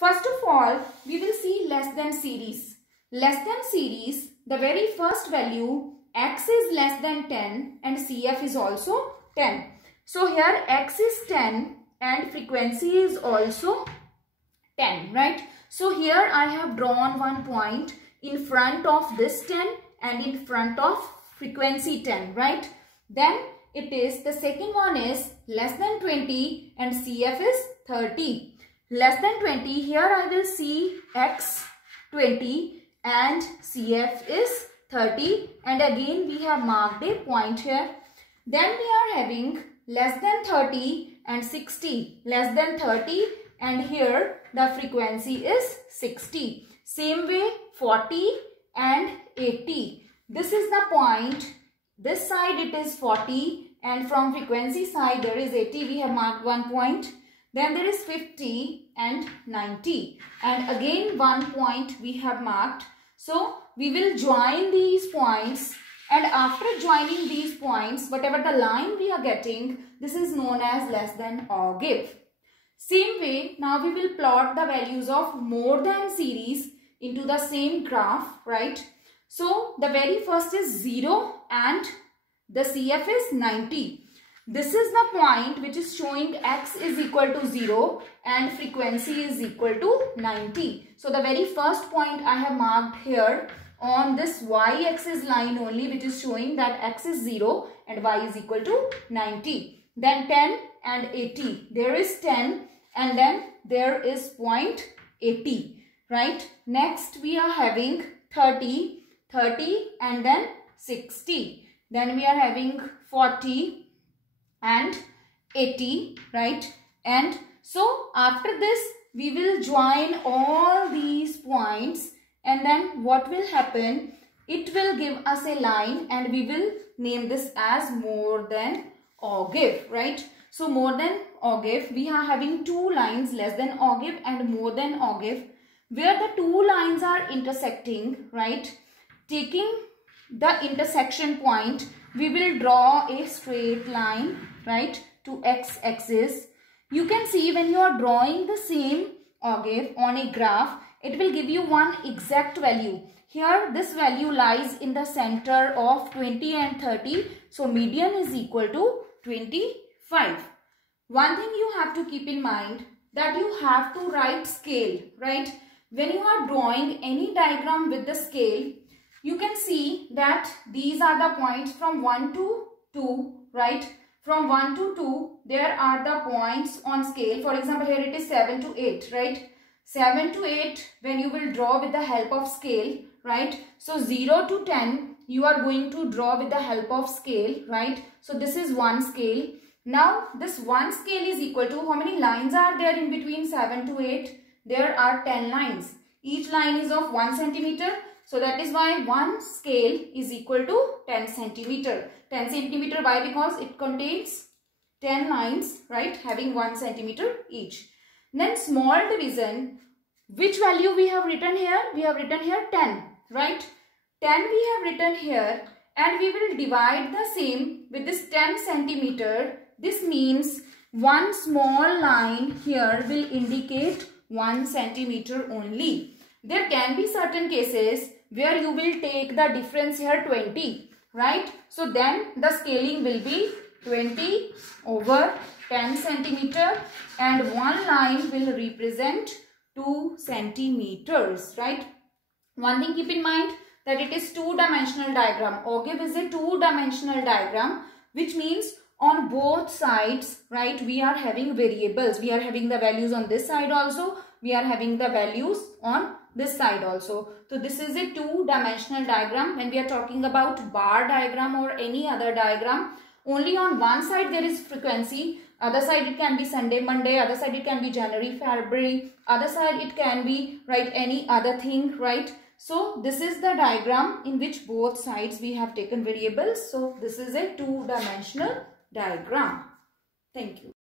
First of all, we will see less than series. Less than series, the very first value, x is less than 10 and CF is also 10. So here x is 10 and frequency is also 10, right? So here I have drawn one point in front of this 10 and in front of frequency 10, right? Then it is, the second one is less than 20 and CF is 30. Less than 20, here I will see x 20 and CF is 30, and again we have marked a point here. Then we are having less than 30 and 60. Less than 30 and here the frequency is 60. Same way 40 and 80. This is the point. This side it is 40 and from frequency side there is 80. We have marked one point. Then there is 50 and 90. And again one point we have marked. So we will join these points, and after joining these points, whatever the line we are getting, this is known as less than ogive. Same way, now we will plot the values of more than series into the same graph, right? So the very first is 0 and the CF is 90. This is the point which is showing x is equal to 0 and frequency is equal to 90. So the very first point I have marked here on this y-axis line only, which is showing that x is 0 and y is equal to 90. Then 10 and 80. There is 10 and then there is point 80, right? Next we are having 30, 30 and then 60. Then we are having 40 and 80, right? And so after this we will join all these points, and then what will happen, it will give us a line and we will name this as more than ogive, right? So more than ogive, we are having two lines, less than ogive and more than ogive, where the two lines are intersecting, right? Taking the intersection point, we will draw a straight line, right, to x-axis. You can see when you are drawing the same ogive on a graph, it will give you one exact value. Here this value lies in the center of 20 and 30. So median is equal to 25. One thing you have to keep in mind, that you have to write scale, right? When you are drawing any diagram with the scale, you can see that these are the points from 1 to 2, right? From 1 to 2, there are the points on scale. For example, here it is 7 to 8, right? 7 to 8 when you will draw with the help of scale, right? So 0 to 10 you are going to draw with the help of scale, right? So this is one scale. Now this one scale is equal to, how many lines are there in between 7 to 8? There are 10 lines. Each line is of 1 centimeter. So that is why one scale is equal to 10 centimeter. 10 centimeter, why? Because it contains 10 lines, right, having 1 centimeter each. Then small division, which value we have written here? We have written here 10, right? 10 we have written here, and we will divide the same with this 10 centimeter. This means one small line here will indicate 1 centimeter only. There can be certain cases where you will take the difference here 20, right? So then the scaling will be 20 over 10 centimeter and one line will represent 2 centimeters, right? One thing keep in mind, that it is two-dimensional diagram. Ogive is a two-dimensional diagram, which means on both sides, right, we are having variables. We are having the values on this side also. We are having the values on this side also. So this is a two-dimensional diagram. When we are talking about bar diagram or any other diagram, only on one side there is frequency, other side it can be Sunday, Monday, other side it can be January, February, other side it can be, right, any other thing, right? So this is the diagram in which both sides we have taken variables. So this is a two-dimensional diagram. Thank you.